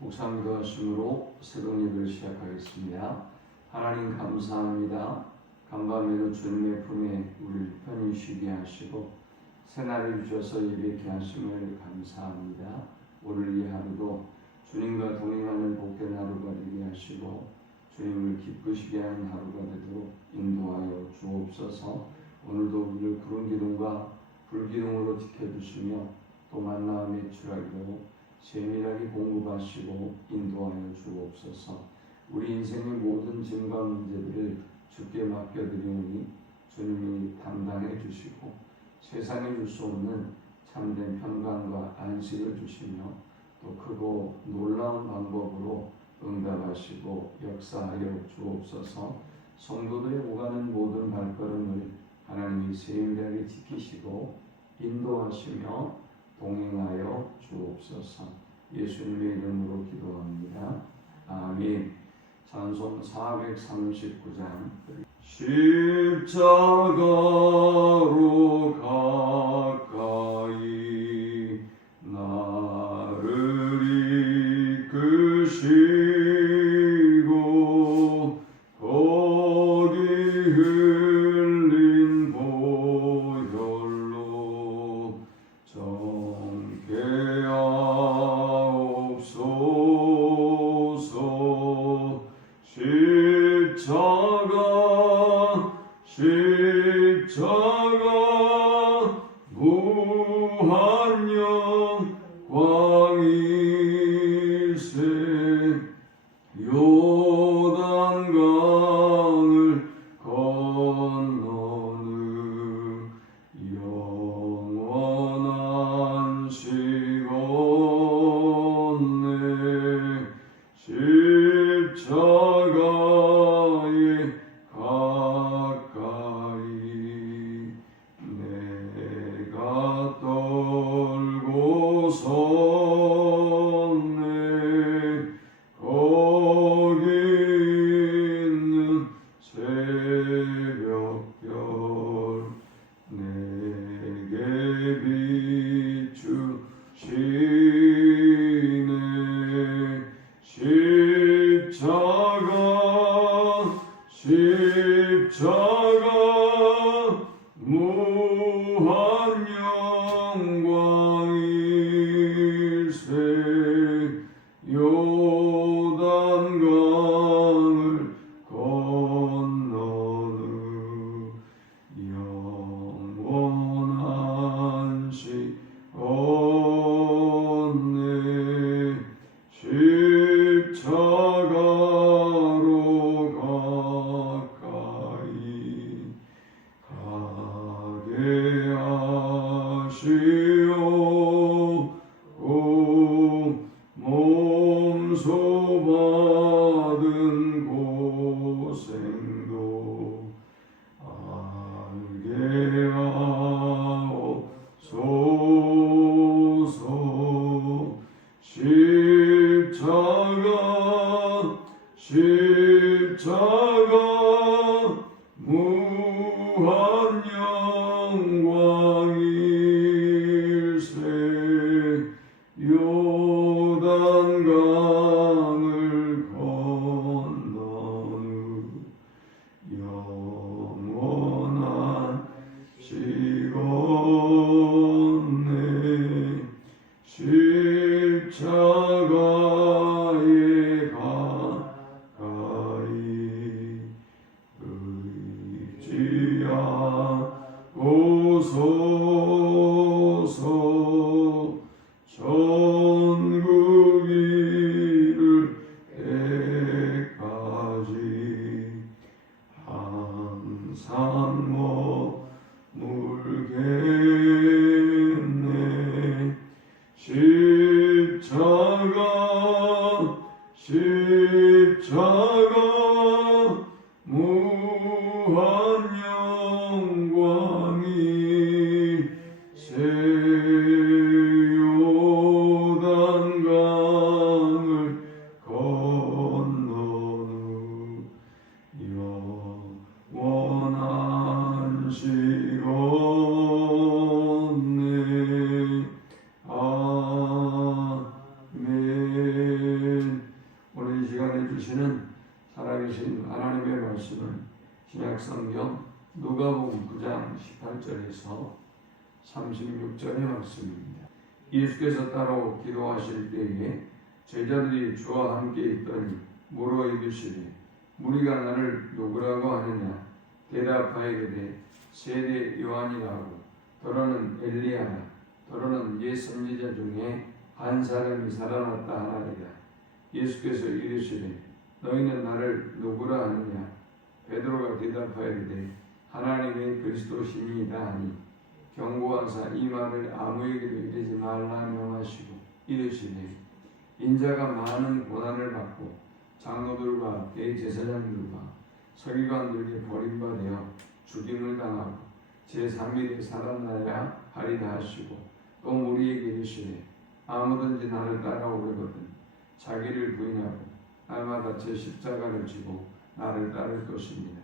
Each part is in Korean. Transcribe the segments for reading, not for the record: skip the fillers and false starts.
목사 기도하심으로 새로운 예배를 시작하겠습니다. 하나님 감사합니다. 간밤에도 주님의 품에 우리를 편히 쉬게 하시고 새날을 주셔서 예배케 하심을 감사합니다. 오늘 이 하루도 주님과 동행하는 복된 하루가 되게 하시고 주님을 기쁘시게 하는 하루가 되도록 인도하여 주옵소서. 오늘도 우리를 구름 기둥과 불 기둥으로 지켜주시며 또 만나 매출하기로 세밀하게 공급하시고 인도하여 주옵소서. 우리 인생의 모든 짐과 문제들을 주께 맡겨드리오니 주님이 담당해 주시고 세상에 줄 수 없는 참된 평강과 안식을 주시며 또 크고 놀라운 방법으로 응답하시고 역사하여 주옵소서. 성도들의 오가는 모든 발걸음을 하나님이 세밀하게 지키시고 인도하시며 동행하여 주옵소서. 예수님의 이름으로 기도합니다. 아멘. 찬송 439장. 십자가로 가까이 나를 이끄시고 거기 흘린 보혈로 정케 하옵소서. 십자가 무한 영광이세. 요단강을 건너는 영원한 시온네. 십자가에 가까이 내가 떨고 섰네. 거기 있는 새벽별 내게 비추시네. 십자가 무한 영광일세. 요단강을 건너는 영원한 시온네. 십자가로 가까이 가게 하시오. 몸소 받은 고생도 알게 하옵소서. 십자가 무한 영광일세. 요단강을 건너는 영원한 시온네. 십자가에 가까이 의지하고서서 천국 이를 때까지 항상 머물겠네. 십자가 무한 영광이세. 요단강을 건너는 영원한 시온네. 아멘. 1절에서 36절의 말씀입니다. 예수께서 따로 기도하실 때에 제자들이 주와 함께 있더니 물어 이르시되 무리가 나를 누구라고 하느냐? 대답하여 이르되 세례 요한이라고, 더러는 엘리야라, 더러는 옛 선지자 중에 한 사람이 살아났다 하나니라. 예수께서 이르시되 너희는 나를 누구라 하느냐? 베드로가 대답하여 이르되 하나님의 그리스도시니이다 하니 경고하사 이 말을 아무에게도 이르지 말라 명하시고 이르시되 인자가 많은 고난을 받고 장로들과 대제사장들과 서기관들에게 버림받아 죽임을 당하고 제3일에 살아나야 하리라 하시고 또 우리에게 이르시되 아무든지 나를 따라오려거든 자기를 부인하고 날마다 제 십자가를 지고 나를 따를 것입니다.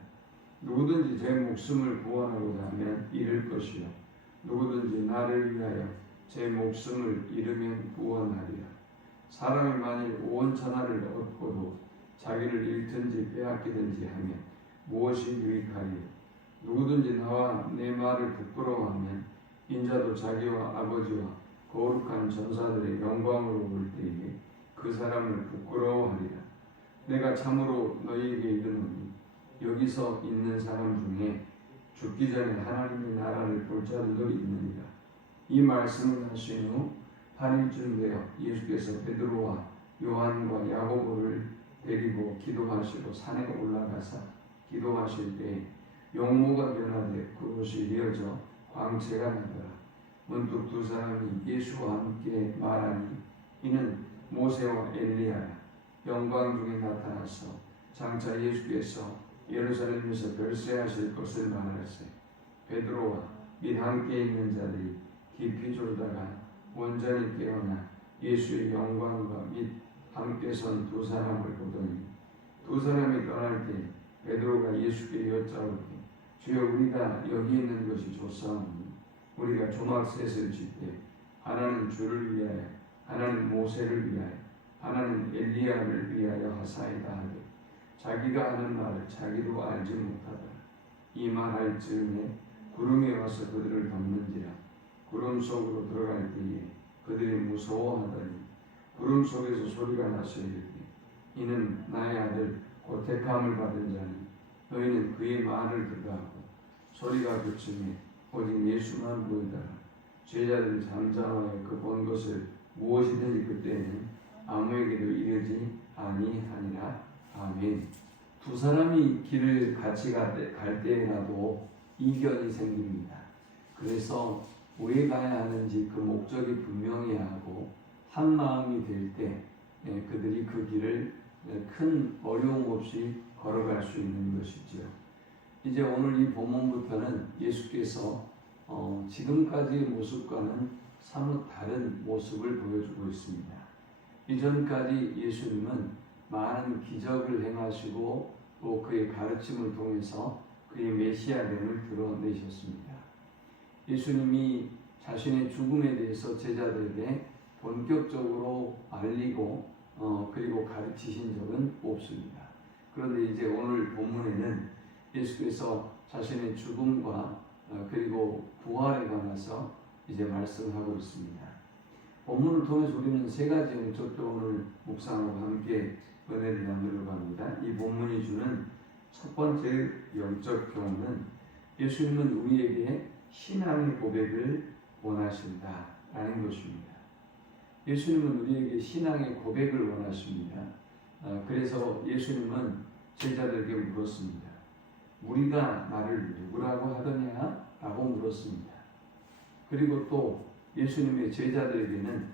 누구든지 제 목숨을 구원하고자 하면 잃을 것이요 누구든지 나를 위하여 제 목숨을 잃으면 구원하리라. 사람이 만일 온 천하를 얻고도 자기를 잃든지 빼앗기든지 하면 무엇이 유익하리요? 누구든지 나와 내 말을 부끄러워하면 인자도 자기와 아버지와 거룩한 전사들의 영광으로 올 때에 그 사람을 부끄러워하리라. 내가 참으로 너희에게 이르노니 여기서 있는 사람 중에 죽기 전에 하나님의 나라를 볼 자들도 있느니라. 이 말씀을 하신 후 8일쯤 되어 예수께서 베드로와 요한과 야고보를 데리고 기도하시고 산에 올라가사 기도하실 때 용모가 변화되 그곳이 이어져 광채가 나더라. 문득 두 사람이 예수와 함께 말하니 이는 모세와 엘리야라. 영광 중에 나타나서 장차 예수께서 예루살렘에서 별세하실 것을 말하세. 베드로와 및 함께 있는 자들이 깊이 졸다가 온전히 깨어나 예수의 영광과 및 함께 선 두 사람을 보더니 두 사람이 떠날 때 베드로가 예수께 여짜오되 주여 우리가 여기 있는 것이 좋사오니 우리가 조막셋을 짓되 하나는 주를 위하여 하나는 모세를 위하여 하나는 엘리야를 위하여 하사이다 하되 자기가 하는 말을 자기도 알지 못하더라. 이 말할 즈음에 구름이 와서 그들을 덮는지라. 구름 속으로 들어갈 때에 그들이 무서워하더니 구름 속에서 소리가 나서 이르되 이는 나의 아들 곧 택함을 받은 자니 너희는 그의 말을 듣라고. 소리가 그치매 오직 예수만 보이더라. 제자들이 잠잠하여 그 본 것을 무엇이든지 그때에는 아무에게도 이르지 아니하니라. 아멘. 두 사람이 길을 같이 갈 때라도 이견이 생깁니다. 그래서 왜 가야 하는지 그 목적이 분명히 하고 한 마음이 될 때 그들이 그 길을 큰 어려움 없이 걸어갈 수 있는 것이죠. 이제 오늘 이 본문부터는 예수께서 지금까지의 모습과는 사뭇 다른 모습을 보여주고 있습니다. 이전까지 예수님은 많은 기적을 행하시고 또 그의 가르침을 통해서 그의 메시아됨을 드러내셨습니다. 예수님이 자신의 죽음에 대해서 제자들에게 본격적으로 알리고 그리고 가르치신 적은 없습니다. 그런데 이제 오늘 본문에는 예수께서 자신의 죽음과 그리고 부활에 관해서 이제 말씀하고 있습니다. 본문을 통해서 우리는 세 가지 영적 교훈을 묵상하고 함께 은혜를 나누려고 합니다. 이 본문이 주는 첫 번째 영적 교훈은 예수님은 우리에게 신앙의 고백을 원하신다라는 것입니다. 예수님은 우리에게 신앙의 고백을 원하십니다. 그래서 예수님은 제자들에게 물었습니다. 우리가 나를 누구라고 하더냐? 라고 물었습니다. 그리고 또 예수님의 제자들에게는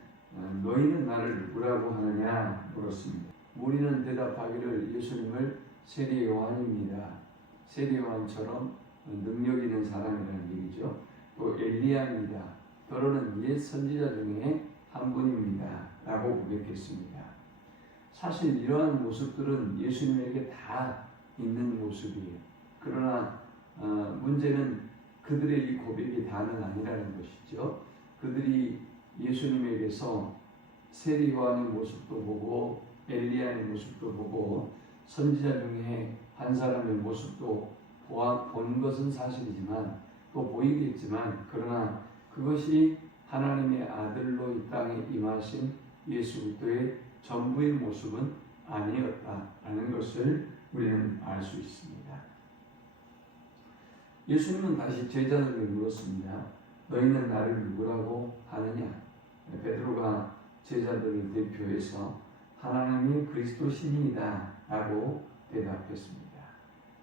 너희는 나를 누구라고 하느냐? 물었습니다. 우리는 대답하기를 예수님을 세례 요한입니다. 세례 요한처럼 능력 있는 사람이라는 얘기죠. 또 엘리야입니다. 더러는 옛 선지자 중에 한 분입니다. 라고 고백했습니다. 사실 이러한 모습들은 예수님에게 다 있는 모습이에요. 그러나 문제는 그들의 이 고백이 다는 아니라는 것이죠. 그들이 예수님에게서 세례 요한의 모습도 보고 엘리야의 모습도 보고 선지자 중에 한 사람의 모습도 본 것은 사실이지만 또 보이겠지만 그러나 그것이 하나님의 아들로 이 땅에 임하신 예수 그리스도의 전부의 모습은 아니었다라는 것을 우리는 알 수 있습니다. 예수님은 다시 제자들에게 물었습니다. 너희는 나를 누구라고 하느냐? 베드로가 제자들을 대표해서 하나님이 그리스도 신이다 라고 대답했습니다.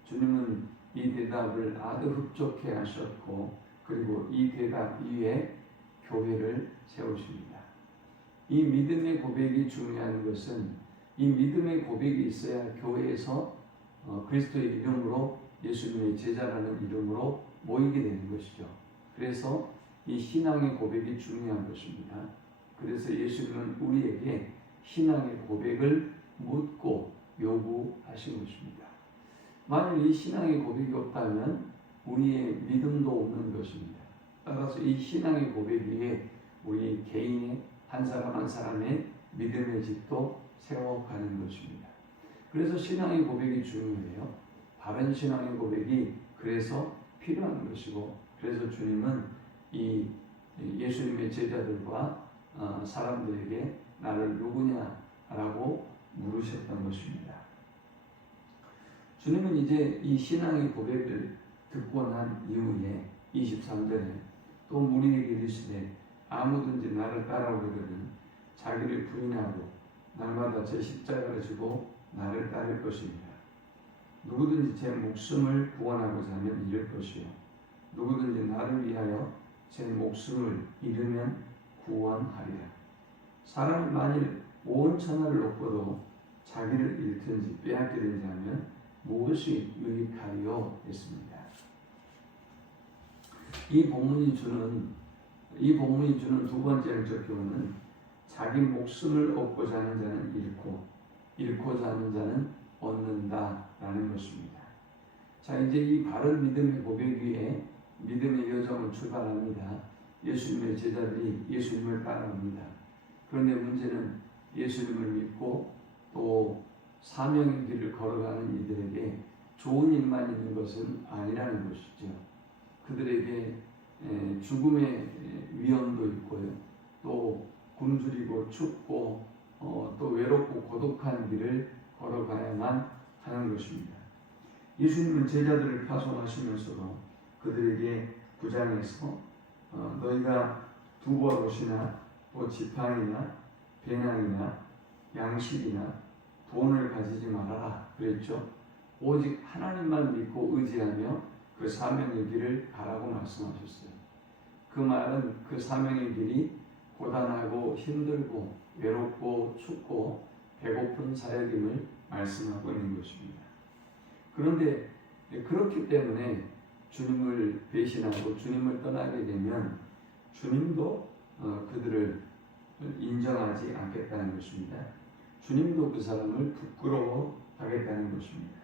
주님은 이 대답을 아주 흡족해 하셨고 그리고 이 대답 이후에 교회를 세우십니다. 이 믿음의 고백이 중요한 것은 이 믿음의 고백이 있어야 교회에서 그리스도의 이름으로 예수님의 제자라는 이름으로 모이게 되는 것이죠. 그래서 이 신앙의 고백이 중요한 것입니다. 그래서 예수님은 우리에게 신앙의 고백을 묻고 요구하신 것입니다. 만일 이 신앙의 고백이 없다면 우리의 믿음도 없는 것입니다. 따라서 이 신앙의 고백 위에 우리 개인의 한 사람 한 사람의 믿음의 집도 세워가는 것입니다. 그래서 신앙의 고백이 중요해요. 바른 신앙의 고백이 그래서 필요한 것이고 그래서 주님은 이 예수님의 제자들과 사람들에게 나를 누구냐라고 물으셨던 것입니다. 주님은 이제 이 신앙의 고백을 듣고 난 이후에 23절에 또 무리에게 이르시되 아무든지 나를 따라오려거든 자기를 부인하고 날마다 제 십자가를 지고 나를 따를 것입니다. 누구든지 제 목숨을 구원하고자 하면 잃을 것이요 누구든지 나를 위하여 제 목숨을 잃으면 구원하리라. 사람이 만일 온 천하를 얻고도 자기를 잃든지 빼앗기든지 하면 무엇이 유익하리요? 했습니다. 이 본문이 주는 두 번째 교훈은 자기 목숨을 얻고자 하는 자는 잃고 잃고자 하는 자는 얻는다라는 것입니다. 자, 이제 이 바른 믿음의 고백 위에 믿음의 여정을 출발합니다. 예수님의 제자들이 예수님을 따라옵니다. 그런데 문제는 예수님을 믿고 또 사명의 길을 걸어가는 이들에게 좋은 일만 있는 것은 아니라는 것이죠. 그들에게 죽음의 위험도 있고요. 또 굶주리고 춥고 또 외롭고 고독한 길을 걸어가야만 하는 것입니다. 예수님은 제자들을 파송하시면서도 그들에게 구장에서 너희가 두벌 옷이나 또 지팡이나 배낭이나 양식이나 돈을 가지지 말아라 그랬죠. 오직 하나님만 믿고 의지하며 그 사명의 길을 가라고 말씀하셨어요. 그 말은 그 사명의 길이 고단하고 힘들고 외롭고 춥고 배고픈 사역임을 말씀하고 있는 것입니다. 그런데 그렇기 때문에 주님을 배신하고 주님을 떠나게 되면 주님도 그들을 인정하지 않겠다는 것입니다. 주님도 그 사람을 부끄러워하겠다는 것입니다.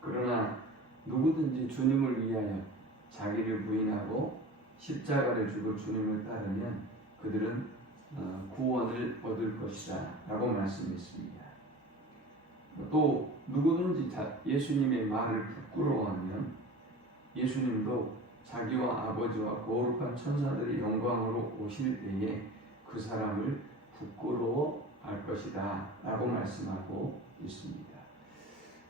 그러나 누구든지 주님을 위하여 자기를 부인하고 십자가를 지고 주님을 따르면 그들은 구원을 얻을 것이다 라고 말씀했습니다. 또 누구든지 예수님의 말을 부끄러워하면 예수님도 자기와 아버지와 거룩한 천사들의 영광으로 오실 때에 그 사람을 부끄러워할 것이다 라고 말씀하고 있습니다.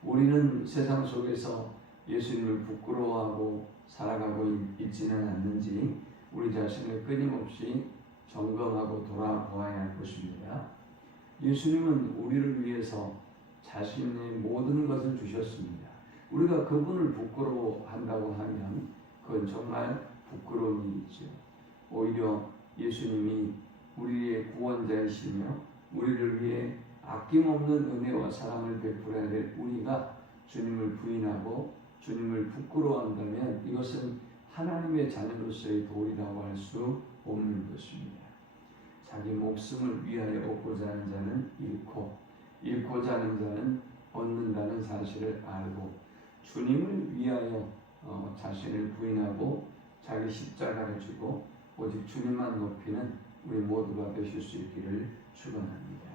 우리는 세상 속에서 예수님을 부끄러워하고 살아가고 있지는 않는지 우리 자신을 끊임없이 점검하고 돌아보아야 할 것입니다. 예수님은 우리를 위해서 자신의 모든 것을 주셨습니다. 우리가 그분을 부끄러워한다고 하면 그건 정말 부끄러운 일이죠. 오히려 예수님이 우리의 구원자이시며 우리를 위해 아낌없는 은혜와 사랑을 베풀어야 될 우리가 주님을 부인하고 주님을 부끄러워한다면 이것은 하나님의 자녀로서의 도리라고 할 수 없는 것입니다. 자기 목숨을 위하여 얻고자 하는 자는 잃고 잃고자 하는 자는 얻는다는 사실을 알고 주님을 위하여 자신을 부인하고 자기 십자가를 지고 오직 주님만 높이는 우리 모두가 되실 수 있기를 축원합니다.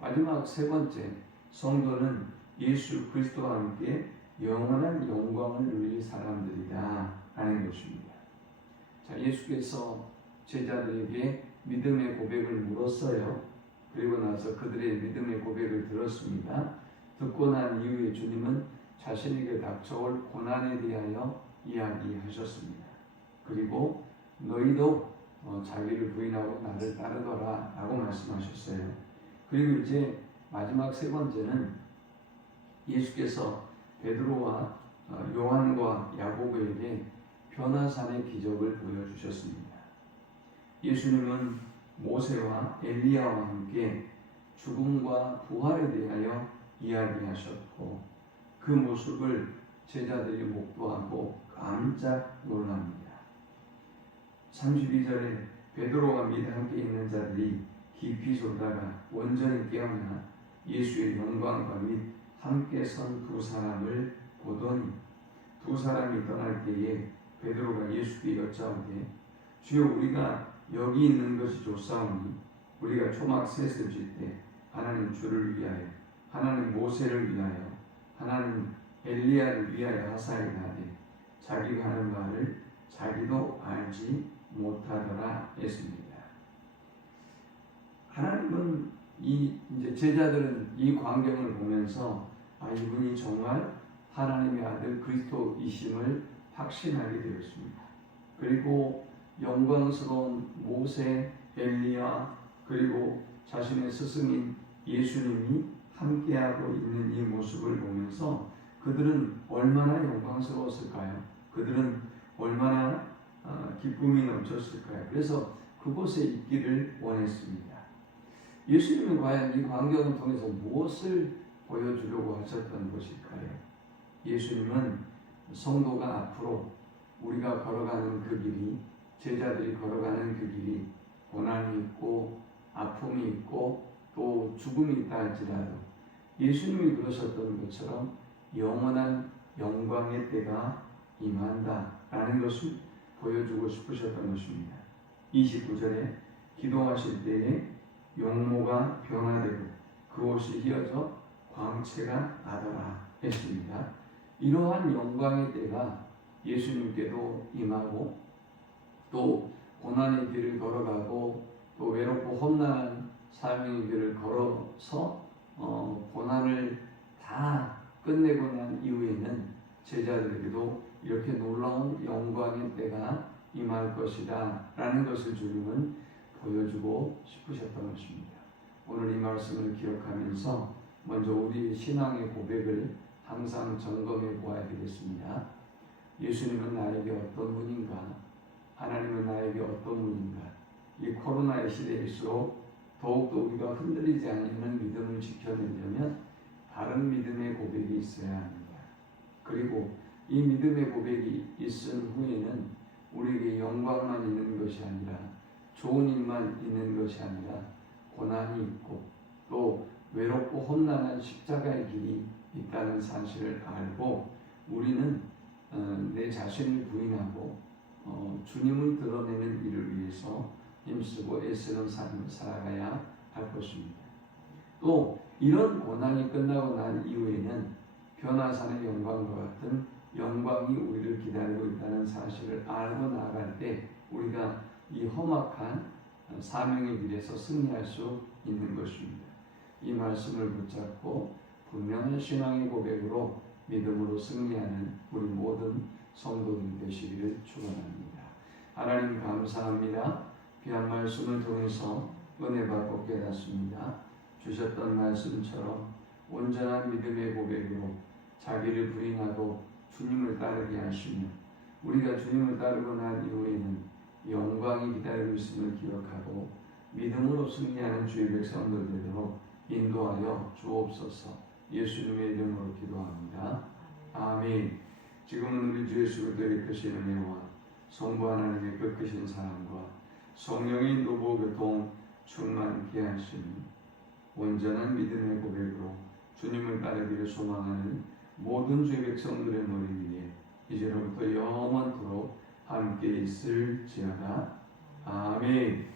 마지막 세 번째, 성도는 예수 그리스도와 함께 영원한 영광을 누릴 사람들이다 라는 것입니다. 자, 예수께서 제자들에게 믿음의 고백을 물었어요. 그리고 나서 그들의 믿음의 고백을 들었습니다. 듣고 난 이후에 주님은 자신에게 닥쳐올 고난에 대하여 이야기하셨습니다. 그리고 너희도 자기를 부인하고 나를 따르더라 라고 말씀하셨어요. 그리고 이제 마지막 세 번째는 예수께서 베드로와 요한과 야고보에게 변화산의 기적을 보여주셨습니다. 예수님은 모세와 엘리야와 함께 죽음과 부활에 대하여 이야기하셨고 그 모습을 제자들이 목도하고 깜짝 놀랍니다. 32절에 베드로와 및 함께 있는 자들이 깊이 졸다가 온전히 깨어나 예수의 영광과 및 함께 선 두 사람을 보더니 두 사람이 떠날 때에 베드로가 예수께 여짜오되 주여 우리가 여기 있는 것이 좋사오니 우리가 초막 셋을 질 때 하나는 주를 위하여 하나는 모세를 위하여 하나는 엘리야를 위하여 하사이다 하되 자기가 하는 말을 자기도 알지 못하더라 했습니다. 하나님은 이제 제자들은 이 광경을 보면서 이분이 정말 하나님의 아들 그리스도이심을 확신하게 되었습니다. 그리고 영광스러운 모세, 엘리야 그리고 자신의 스승인 예수님이 함께하고 있는 이 모습을 보면서 그들은 얼마나 영광스러웠을까요? 그들은 얼마나 기쁨이 넘쳤을까요? 그래서 그곳에 있기를 원했습니다. 예수님은 과연 이 광경을 통해서 무엇을 보여주려고 하셨던 것일까요? 예수님은 성도가 앞으로 우리가 걸어가는 그 길이 제자들이 걸어가는 그 길이 고난이 있고 아픔이 있고 또 죽음이 있다 할지라도 예수님이 그러셨던 것처럼 영원한 영광의 때가 임한다라는 것을 보여주고 싶으셨던 것입니다. 29절에 기도하실 때에 용모가 변화되고 그 옷이 휘어져 광채가 나더라 했습니다. 이러한 영광의 때가 예수님께도 임하고 또 고난의 길을 걸어가고 또 외롭고 험난한 사명의 길을 걸어서 고난을 다 끝내고 난 이후에는 제자들에게도 이렇게 놀라운 영광의 때가 임할 것이다 라는 것을 주님은 보여주고 싶으셨던 것입니다. 오늘 이 말씀을 기억하면서 먼저 우리의 신앙의 고백을 항상 점검해 보아야 되겠습니다. 예수님은 나에게 어떤 분인가? 하나님은 나에게 어떤 분인가? 이 코로나의 시대일수록 더욱더 우리가 흔들리지 않는 믿음을 지켜내려면 바른 믿음의 고백이 있어야 합니다. 그리고 이 믿음의 고백이 있은 후에는 우리에게 영광만 있는 것이 아니라 좋은 일만 있는 것이 아니라 고난이 있고 또 외롭고 험난한 십자가의 길이 있다는 사실을 알고 우리는 내 자신을 부인하고 주님을 드러내는 일을 위해서 힘쓰고 애쓰는 삶을 살아가야 할 것입니다. 또 이런 고난이 끝나고 난 이후에는 변화산의 영광과 같은 영광이 우리를 기다리고 있다는 사실을 알고 나아갈 때 우리가 이 험악한 사명의 길에서 승리할 수 있는 것입니다. 이 말씀을 붙잡고 분명한 신앙의 고백으로 믿음으로 승리하는 우리 모든 성도들 되시기를 축원합니다. 하나님 감사합니다. 귀한 말씀을 통해서 은혜 받고 깨닫습니다. 주셨던 말씀처럼 온전한 믿음의 고백으로 자기를 부인하고 주님을 따르게 하시며 우리가 주님을 따르고 난 이후에는 영광이 기다리고 있음을 기억하고 믿음으로 승리하는 주의 백성들 되도록 인도하여 주옵소서. 예수님의 이름으로 기도합니다. 아멘. 지금은 우리 주 예수 그리스도의 크신 은혜와 성부 하나님의 끝크신 사랑과 성령의 인도보 교통 충만케 하시니 온전한 믿음의 고백으로 주님을 따르기를 소망하는 모든 주의 백성들의 머리 위에 이제로부터 영원토록 함께 있을지어다. 아멘.